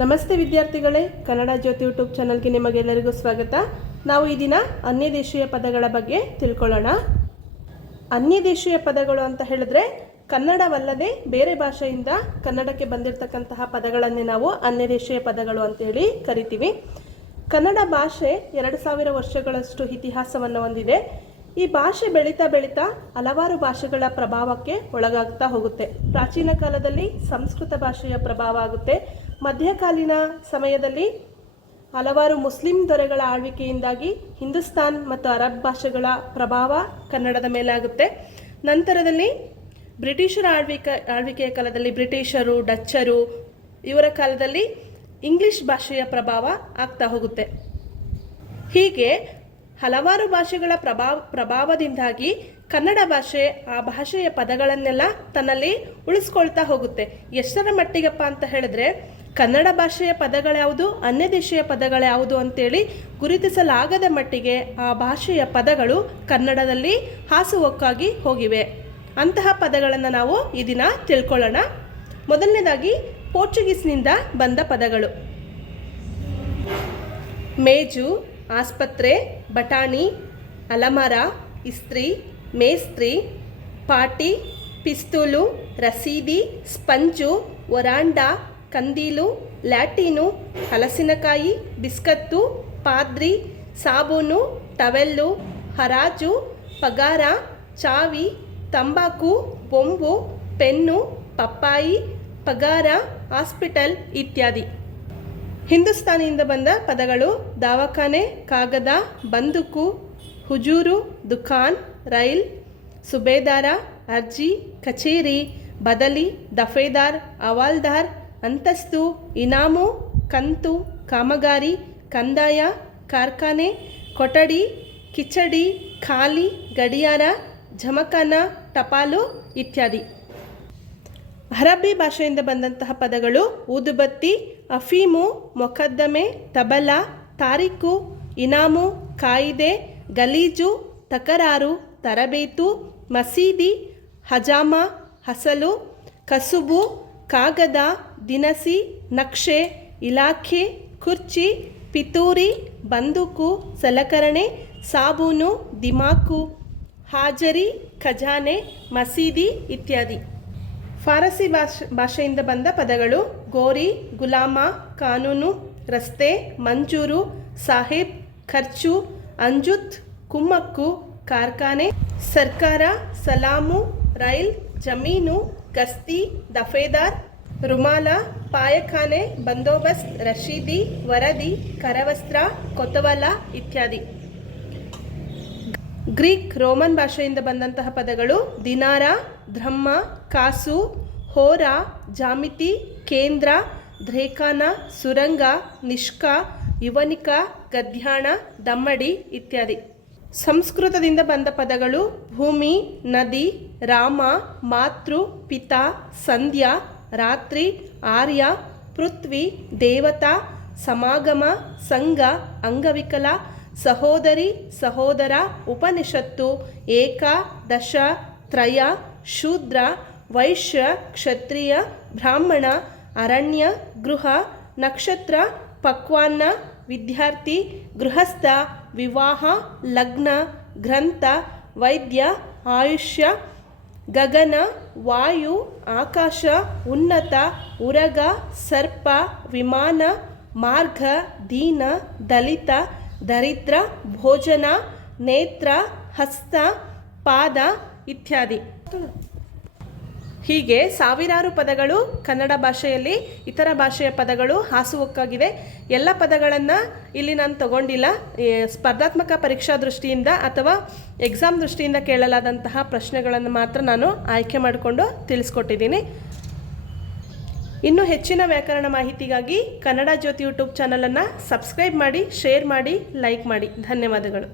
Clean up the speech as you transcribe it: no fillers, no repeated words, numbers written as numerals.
ನಮಸ್ತೆ ವಿದ್ಯಾರ್ಥಿಗಳೇ, ಕನ್ನಡ ಜ್ಯೋತಿ ಯೂಟ್ಯೂಬ್ ಚಾನಲ್ಗೆ ನಿಮಗೆಲ್ಲರಿಗೂ ಸ್ವಾಗತ. ನಾವು ಈ ದಿನ ಅನ್ಯದೇಶೀಯ ಪದಗಳ ಬಗ್ಗೆ ತಿಳ್ಕೊಳ್ಳೋಣ. ಅನ್ಯದೇಶೀಯ ಪದಗಳು ಅಂತ ಹೇಳಿದ್ರೆ ಕನ್ನಡವಲ್ಲದೆ ಬೇರೆ ಭಾಷೆಯಿಂದ ಕನ್ನಡಕ್ಕೆ ಬಂದಿರತಕ್ಕಂತಹ ಪದಗಳನ್ನೇ ನಾವು ಅನ್ಯದೇಶೀಯ ಪದಗಳು ಅಂತೇಳಿ ಕರಿತೀವಿ. ಕನ್ನಡ ಭಾಷೆ 2000 ವರ್ಷಗಳಷ್ಟು ಇತಿಹಾಸವನ್ನು ಹೊಂದಿದೆ. ಈ ಭಾಷೆ ಬೆಳೀತಾ ಬೆಳೀತಾ ಹಲವಾರು ಭಾಷೆಗಳ ಪ್ರಭಾವಕ್ಕೆ ಒಳಗಾಗ್ತಾ ಹೋಗುತ್ತೆ. ಪ್ರಾಚೀನ ಕಾಲದಲ್ಲಿ ಸಂಸ್ಕೃತ ಭಾಷೆಯ ಪ್ರಭಾವ ಆಗುತ್ತೆ. ಮಧ್ಯಕಾಲೀನ ಸಮಯದಲ್ಲಿ ಹಲವಾರು ಮುಸ್ಲಿಂ ದೊರೆಗಳ ಆಳ್ವಿಕೆಯಿಂದಾಗಿ ಹಿಂದೂಸ್ತಾನ್ ಮತ್ತು ಅರಬ್ ಭಾಷೆಗಳ ಪ್ರಭಾವ ಕನ್ನಡದ ಮೇಲೆ ಆಗುತ್ತೆ. ನಂತರದಲ್ಲಿ ಬ್ರಿಟಿಷರ ಆಳ್ವಿಕೆಯ ಕಾಲದಲ್ಲಿ ಬ್ರಿಟಿಷರು, ಡಚ್ಚರು ಇವರ ಕಾಲದಲ್ಲಿ ಇಂಗ್ಲಿಷ್ ಭಾಷೆಯ ಪ್ರಭಾವ ಆಗ್ತಾ ಹೋಗುತ್ತೆ. ಹೀಗೆ ಹಲವಾರು ಭಾಷೆಗಳ ಪ್ರಭಾವದಿಂದಾಗಿ ಕನ್ನಡ ಭಾಷೆ ಆ ಭಾಷೆಯ ಪದಗಳನ್ನೆಲ್ಲ ತನ್ನಲ್ಲಿ ಉಳಿಸ್ಕೊಳ್ತಾ ಹೋಗುತ್ತೆ. ಎಷ್ಟರ ಮಟ್ಟಿಗಪ್ಪ ಅಂತ ಹೇಳಿದ್ರೆ ಕನ್ನಡ ಭಾಷೆಯ ಪದಗಳ್ಯಾವುದು, ಅನ್ಯದೇಶೀಯ ಪದಗಳ್ಯಾವುದು ಅಂತೇಳಿ ಗುರುತಿಸಲಾಗದ ಮಟ್ಟಿಗೆ ಆ ಭಾಷೆಯ ಪದಗಳು ಕನ್ನಡದಲ್ಲಿ ಹಾಸುಹೊಕ್ಕಾಗಿ ಹೋಗಿವೆ. ಅಂತಹ ಪದಗಳನ್ನು ನಾವು ಈ ದಿನ ತಿಳ್ಕೊಳ್ಳೋಣ. ಮೊದಲನೇದಾಗಿ ಪೋರ್ಚುಗೀಸ್ನಿಂದ ಬಂದ ಪದಗಳು. ಮೇಜು, ಆಸ್ಪತ್ರೆ, ಬಟಾಣಿ, ಅಲಮಾರ, ಇಸ್ತ್ರಿ, ಮೇಸ್ತ್ರಿ, ಪಾಟಿ, ಪಿಸ್ತೂಲು, ರಸೀದಿ, ಸ್ಪಂಜು, ವರಾಂಡ, ಕಂದೀಲು, ಲ್ಯಾಟೀನು, ಹಲಸಿನಕಾಯಿ, ಬಿಸ್ಕತ್ತು, ಪಾದ್ರಿ, ಸಾಬೂನು, ಟವೆಲ್ಲು, ಹರಾಜು, ಪಗಾರ, ಚಾವಿ, ತಂಬಾಕು, ಬೊಂಬು, ಪೆನ್ನು, ಪಪ್ಪಾಯಿ, ಪಗಾರ, ಹಾಸ್ಪಿಟಲ್ ಇತ್ಯಾದಿ. ಹಿಂದೂಸ್ತಾನಿಯಿಂದ ಬಂದ ಪದಗಳು ದವಾಖಾನೆ, ಕಾಗದ, ಬಂದೂಕು, ಹುಜೂರು, ದುಖಾನ್, ರೈಲ್, ಸುಬೇದಾರ, ಅರ್ಜಿ, ಕಚೇರಿ, ಬದಲಿ, ದಫೇದಾರ್, ಹವಾಲ್ದಾರ್, ಅಂತಸ್ತು, ಇನಾಮು, ಕಂತು, ಕಾಮಗಾರಿ, ಕಂದಾಯ, ಕಾರ್ಖಾನೆ, ಕೊಠಡಿ, ಕಿಚಡಿ, ಖಾಲಿ, ಗಡಿಯಾರ, ಜಮಖಾನ, ಟಪಾಲು ಇತ್ಯಾದಿ. ಅರಬ್ಬಿ ಭಾಷೆಯಿಂದ ಬಂದಂತಹ ಪದಗಳು ಊದುಬತ್ತಿ, ಅಫೀಮು, ಮೊಕದ್ದಮೆ, ತಬಲಾ, ತಾರೀಕು, ಇನಾಮು, ಕಾಯಿದೆ, ಗಲೀಜು, ತಕರಾರು, ತರಬೇತು, ಮಸೀದಿ, ಹಜಾಮ, ಹಸಲು, ಕಸುಬು, ಕಾಗದ, ದಿನಸಿ, ನಕ್ಷೆ, ಇಲಾಖೆ, ಕುರ್ಚಿ, ಪಿತೂರಿ, ಬಂದೂಕು, ಸಲಕರಣೆ, ಸಾಬೂನು, ದಿಮಾಕು, ಹಾಜರಿ, ಖಜಾನೆ, ಮಸೀದಿ ಇತ್ಯಾದಿ. ಫಾರಸಿ ಭಾಷೆಯಿಂದ ಬಂದ ಪದಗಳು ಗೋರಿ, ಗುಲಾಮ, ಕಾನೂನು, ರಸ್ತೆ, ಮಂಜೂರು, ಸಾಹೇಬ್, ಖರ್ಚು, ಅಂಜುತ್, ಕುಮ್ಮಕ್ಕು, ಕಾರ್ಖಾನೆ, ಸರ್ಕಾರ, ಸಲಾಮು, ರೈಲ್, ಜಮೀನು, ಗಸ್ತಿ, ದಫೇದಾರ್, ರುಮಾಲ, ಪಾಯಖಾನೆ, ಬಂದೋಬಸ್ತ್, ರಶೀದಿ, ವರದಿ, ಕರವಸ್ತ್ರ, ಕೊತವಲ ಇತ್ಯಾದಿ. ಗ್ರೀಕ್, ರೋಮನ್ ಭಾಷೆಯಿಂದ ಬಂದಂತಹ ಪದಗಳು ದಿನಾರ, ದ್ರಹ್ಮ, ಕಾಸು, ಹೋರ, ಜಾಮಿತಿ, ಕೇಂದ್ರ, ದ್ರೇಖಾನ, ಸುರಂಗ, ನಿಷ್ಕ, ಯುವನಿಕ, ಗದ್ಯಾಣ, ದಮ್ಮಡಿ ಇತ್ಯಾದಿ. ಸಂಸ್ಕೃತದಿಂದ ಬಂದ ಪದಗಳು ಭೂಮಿ, ನದಿ, ರಾಮ, ಮಾತೃ, ಪಿತಾ, ಸಂಧ್ಯಾ, ರಾತ್ರಿ, ಆರ್ಯ, ಪೃಥ್ವಿ, ದೇವತಾ, ಸಮಾಗಮ, ಸಂಘ, ಅಂಗವಿಕಲ, ಸಹೋದರಿ, ಸಹೋದರ, ಉಪನಿಷತ್ತು, ಏಕ, ದಶ, ತ್ರಯ, ಶೂದ್ರ, ವೈಶ್ಯ, ಕ್ಷತ್ರಿಯ, ಬ್ರಾಹ್ಮಣ, ಅರಣ್ಯ, ಗೃಹ, ನಕ್ಷತ್ರ, ಪಕ್ವಾನ್ನ, ವಿದ್ಯಾರ್ಥಿ, ಗೃಹಸ್ಥ, ವಿವಾಹ, ಲಗ್ನ, ಗ್ರಂಥ, ವೈದ್ಯ, ಆಯುಷ್ಯ, ಗಗನ, ವಾಯು, ಆಕಾಶ, ಉನ್ನತ, ಉರಗ, ಸರ್ಪ, ವಿಮಾನ, ಮಾರ್ಗ, ದೀನ, ದಲಿತ, ದರಿದ್ರ, ಭೋಜನ, ನೇತ್ರ, ಹಸ್ತ, ಪಾದ ಇತ್ಯಾದಿ. ಹೀಗೆ ಸಾವಿರಾರು ಪದಗಳು ಕನ್ನಡ ಭಾಷೆಯಲ್ಲಿ ಇತರ ಭಾಷೆಯ ಪದಗಳು ಹಾಸುಹೊಕ್ಕಾಗಿದೆ. ಎಲ್ಲ ಪದಗಳನ್ನು ಇಲ್ಲಿ ನಾನು ತಗೊಂಡಿಲ್ಲ. ಸ್ಪರ್ಧಾತ್ಮಕ ಪರೀಕ್ಷಾ ದೃಷ್ಟಿಯಿಂದ ಅಥವಾ ಎಕ್ಸಾಮ್ ದೃಷ್ಟಿಯಿಂದ ಕೇಳಲಾದಂತಹ ಪ್ರಶ್ನೆಗಳನ್ನು ಮಾತ್ರ ನಾನು ಆಯ್ಕೆ ಮಾಡಿಕೊಂಡು ತಿಳಿಸ್ಕೊಟ್ಟಿದ್ದೀನಿ. ಇನ್ನೂ ಹೆಚ್ಚಿನ ವ್ಯಾಕರಣ ಮಾಹಿತಿಗಾಗಿ ಕನ್ನಡ ಜ್ಯೋತಿ ಯೂಟ್ಯೂಬ್ ಚಾನಲನ್ನು ಸಬ್ಸ್ಕ್ರೈಬ್ ಮಾಡಿ, ಶೇರ್ ಮಾಡಿ, ಲೈಕ್ ಮಾಡಿ. ಧನ್ಯವಾದಗಳು.